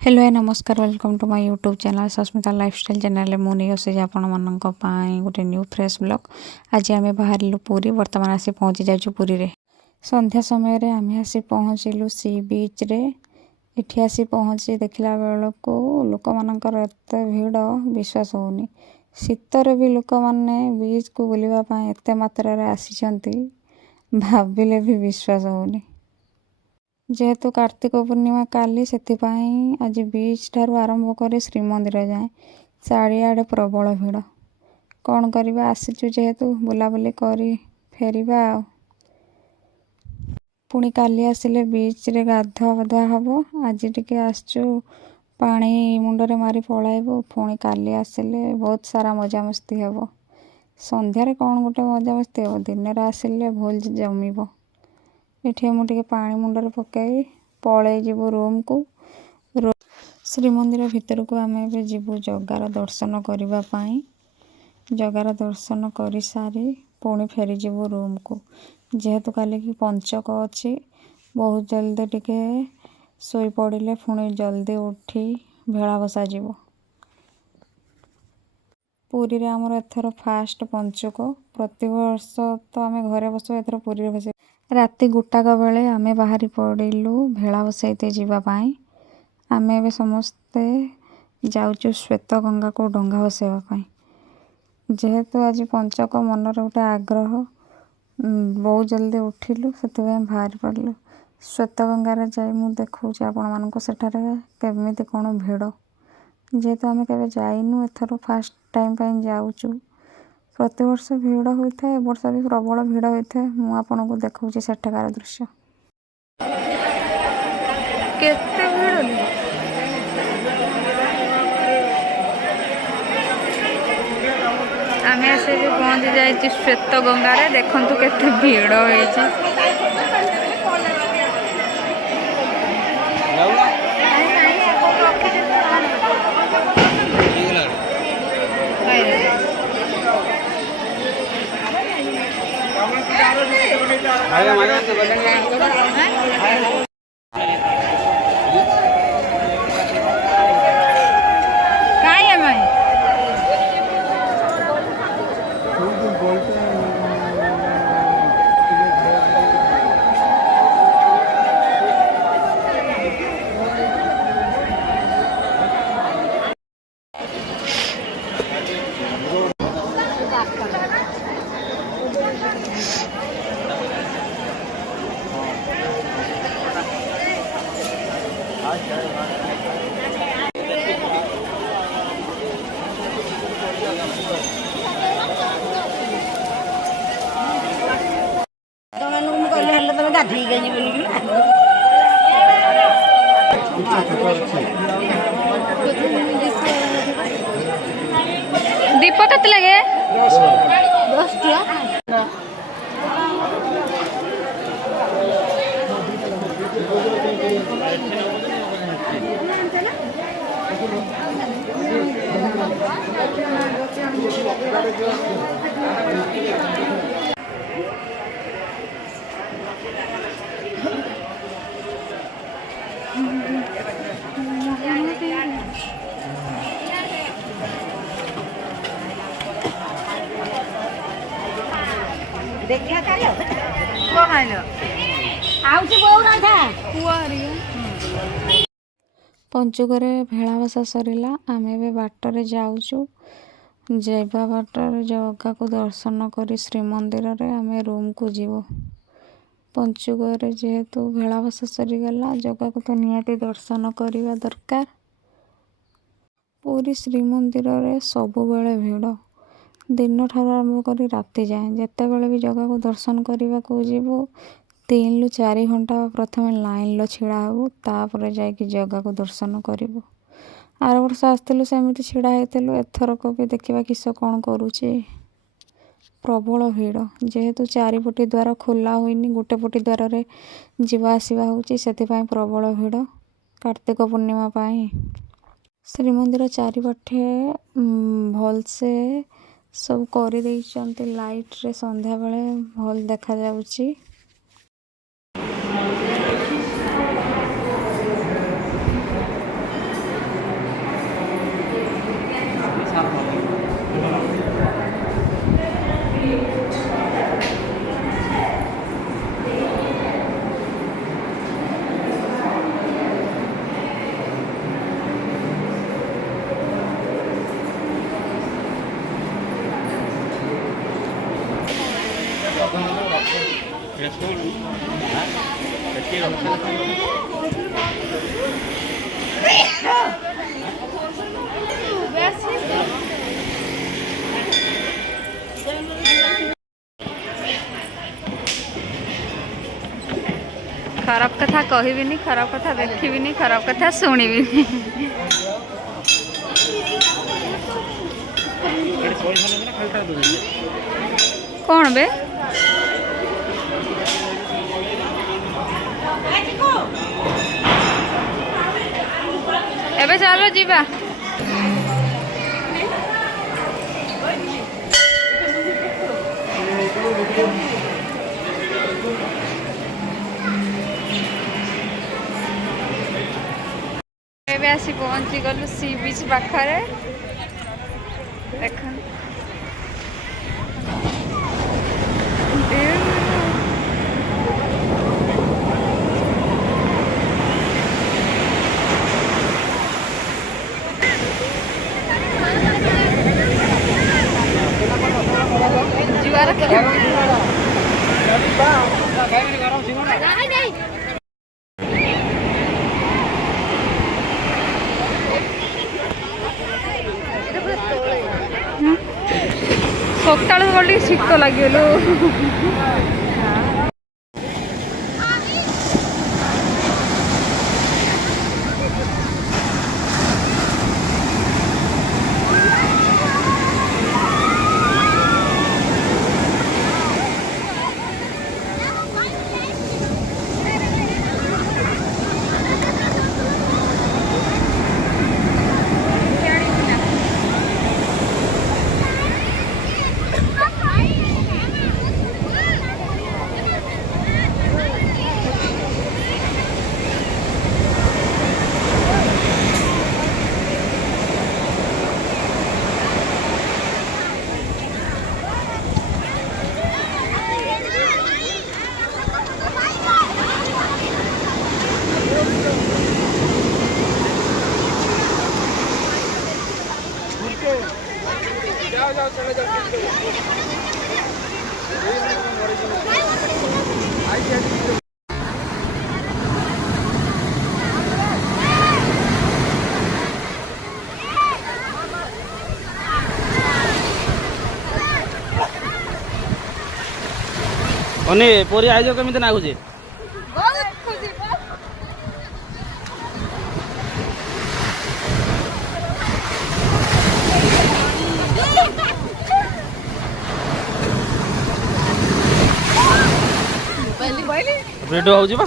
Hello है नमस्कार welcome to my YouTube channel Sasmita lifestyle channel मुझे आसी आपण मानक गोटे न्यू फ्रेश ब्लॉग। आज आम बाहर पुरी बर्तमान आसी पहुँची जाऊँ पुरी रे। संध्या समय आम आसी पहुँचलु सी बीच रे। इठी आसी पहुँची देखला बेलू लोक मानकर एत भिड़ विश्वास होनी। शीतर भी लोक मैंने बीच को बुलवाई एत मात्रा आसी भाविले भी विश्वास होनी। जेहेतु कार्तिक पूर्णिमा काली से आज बीच ठारू आरंभ कर श्रीमंदिर जाए चारिआडे प्रबल भिड़। कौन करवा आसीचु जेहेतु बुलाबुली करी फेरिबा पुणी काली आसिले बीच रे गाधुआ पाधुआ हम। आज टिके आसचु पानी मुंडरे मारी पलाइबू पुणी काली आसिले बहुत सारा मजामस्ती हेब। संध्यारे कौन गोटे मजामस्ती हेब दिन आसिले भूल जमीब। ये मुझे पानी मुंडरे पकई पलि जीवु रूम को। श्रीमंदिर भितर को आम ए जीवु जगार दर्शन करने। जगार दर्शन कर सारी पुणी फेरी जीवु रूम को। जेहेतु काली की पंचक अच्छी बहुत जल्दी टिके सोई पड़े पुणी जल्दी उठी भेला बसा जीवो। पुरी रे आमर एथर फास्ट पंचक प्रतिवर्ष तो आम घरे बसु एथर पुरी बस। राति गोटाक बेले आमे बाहरी पड़िलु भेला बसाइते जीवापाई। आमे एबे समस्ते जाउचु श्वेत गंगा को डंगा बसाइबापाई। जेहेतु आज पंचक मनर गोटे आग्रह बहुत जल्दी उठिलु से बाहरी पड़िलु। श्वेत गंगार जाई मु देखौछि आपण मानको सेठारे केमिति कोन भिड़। जेहेतु आमे केबे जाइनु एथर फास्ट टाइम पाई जाउचु। प्रतिवर्ष भिड़ होता है वर्ष भी प्रबल भिड़ होता है। मु आपन को देखौछि सेठाकार दृश्य केते भिड़। आम आसे पहुँची जाइए श्वेत गंगार देखु केते भिड़ होइछि। दीप केते लगे 10 टिया। देखिया खाइलो को खाइलो आउची बहु राधा कुआरी। पंचुकरे भेला बसा सरिला आम ए बाटर जाऊचु। जाइबा बाटर जगा को दर्शन करी श्रीमंदिर रे आमे रूम को जीवो। पंचुकरे जेहेतु भेला बसा सरीगला जगा को तो निहाती दर्शन करवा दरकार। पूरी श्रीमंदिर रे सबु बेले भिड़ दिन ठार आरंभ कर राति जाए। जिते बड़े भी जगह को दर्शन करने को जीवु 3 ରୁ 4 घंटा प्रथम लाइन छिड़ा हबु तापर जाइए जगह को दर्शन करूँ। आर वर्ष आसलु सेमती छिड़ा होलु एथरक भी देखा किस कौन करुचे। प्रबल भिड़ जेहेतु चारिपटी द्वार खोला हुई गोटे पटी द्वार रे जीवा आसवा होती प्रबल भिड़। कार्तिक पूर्णिमा पाई श्रीमंदिर चारिपाठे भलसे सब कर लाइट रे संध्या बेले भल देखा जाउची। खराब कथा कहबी, खराब कथा देखी, खराब कथा शुणिबी। कौन बे एबे चलो जीवा। एबे आसी पहुंची गलु सी बीच पाखरे देख जुआर सकाल गली शीत लगे अने पोरी आइज केमिति नागुचे बहुत खुशी भिडियो होउची बा